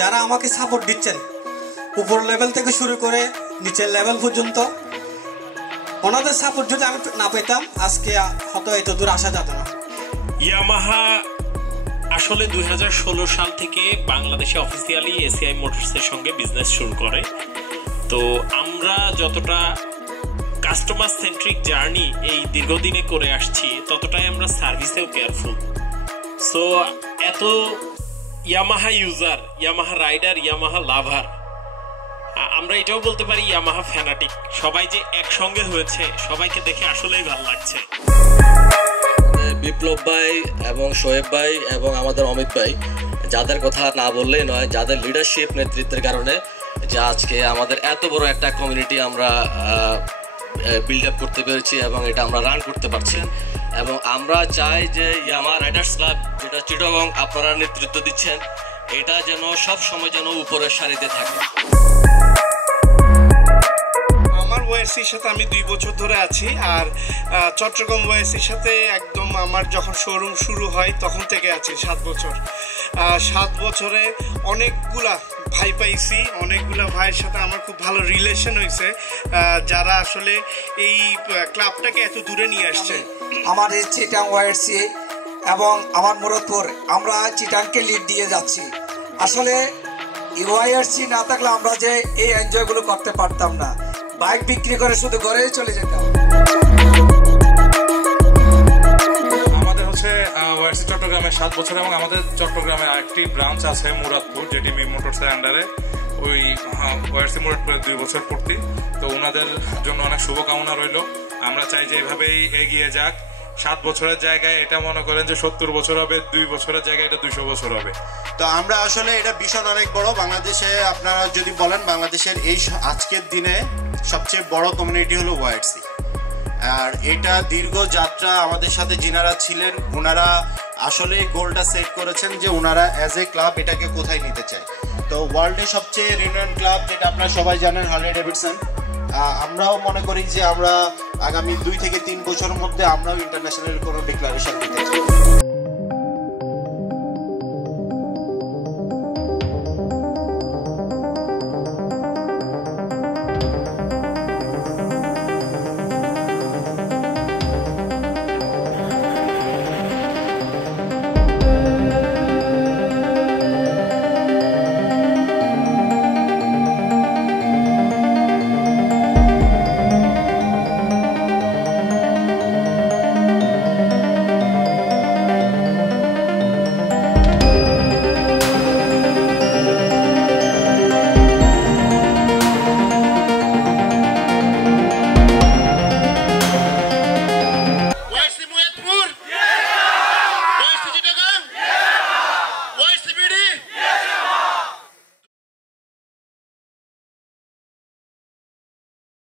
যারা আমাকে সাপোর্ট দিচ্ছেন উপর লেভেল থেকে শুরু করে নিচের লেভেল পর্যন্ত, ওনাদের সাপোর্ট যদি আমি না পেতাম আজকে হয়তো এত দূর আসা যেত না। ইয়ামাহা আসলে 2016 সাল থেকে বাংলাদেশে অফিসিয়ালি এসিআই মোটরসের সঙ্গে বিজনেস শুরু করে। তো আমরা যতটা কাস্টমার সেন্ট্রিক জার্নি এই দীর্ঘদিনে করে আসছি, ততটাই আমরা সার্ভিসেও কেয়ারফুল। সো এত Yamaha user, Yamaha rider, Yamaha lover, আমরা এটাও বলতে পারি ইয়ামাহা ফ্যানাটিক, সবাই যে একসঙ্গে হয়েছে, সবাইকে দেখে আসলেই ভালো লাগছে। বিপ্লব ভাই এবং শোয়েব ভাই এবং আমাদের অমিত ভাই, যাদের কথা না বললেই নয়, যাদের লিডারশিপ নেতৃত্বের কারণে যে আজকে আমাদের এত বড় একটা কমিউনিটি আমরা বিল্ড আপ করতে পেরেছি এবং এটা আমরা রান করতে পারছি। এবং আমরা চাই যে ইয়ামাহা রাইডার্স ক্লাব, যেটা চিটাগং আপনারা নেতৃত্ব দিচ্ছেন, এটা যেন সব সময় যেন উপরের সারিতে থাকে। ওয়াইসির সাথে আমি 2 বছর ধরে আছি, আর চট্টগ্রাম ওয়াইসির সাথে একদম আমার যখন শোরুম শুরু হয় তখন থেকে আছি 7 বছর। 7 বছরে অনেকগুলা ভাই পাইছি, অনেকগুলা ভাইয়ের সাথে আমার খুব ভালো রিলেশন হয়েছে, যারা আসলে এই ক্লাবটাকে এত দূরে নিয়ে আসছে। আমার এই চিটাং ওয়াইসি এবং আমার মুরাদপুর, আমরা চিটাংকে লিড দিয়ে যাচ্ছি। আসলে ওয়াইসি না থাকলে আমরা যে এই এনজয়গুলো করতে পারতাম না, বাইক বিক্রি করে শুধু ঘরে চলে যেতাম। আমাদের হচ্ছে ওয়াইসি চট্টগ্রামে 7 বছর এবং আমাদের চট্টগ্রামে আরেকটি ব্রাঞ্চ আছে মুরাদপুর, যেটি মি মোটরসের আন্ডারে। ওই ওয়াইসি মুরাদপুরের 2 বছর পূর্তি, তো ওনাদের জন্য অনেক শুভকামনা রইল। আমরা চাই যে এভাবেই এগিয়ে যাক। 7 বছরের জায়গায় এটা মনে করেন যে 70 বছর হবে, 2 বছরের জায়গায় এটা 200 বছর হবে। তো আমরা আসলে এটা ভীষণ অনেক বড়। বাংলাদেশে আপনারা যদি বলেন, বাংলাদেশের এই আজকের দিনে সবচেয়ে বড় কমিউনিটি হলো ওয়াইসি। আর এটা দীর্ঘ যাত্রা, আমাদের সাথে যিনারা ছিলেন ওনারা আসলে গোলটা সেট করেছেন যে ওনারা অ্যাজ এ ক্লাব এটাকে কোথায় নিতে চায়। তো ওয়ার্ল্ডের সবচেয়ে রিনোন ক্লাব, যেটা আপনারা সবাই জানেন, হার্লে ডেভিডসন। আমরাও মনে করি যে আমরা আগামী 2 থেকে 3 বছরের মধ্যে আমরাও ইন্টারন্যাশনাল কোনো ডিক্লারেশন দিতে চাই।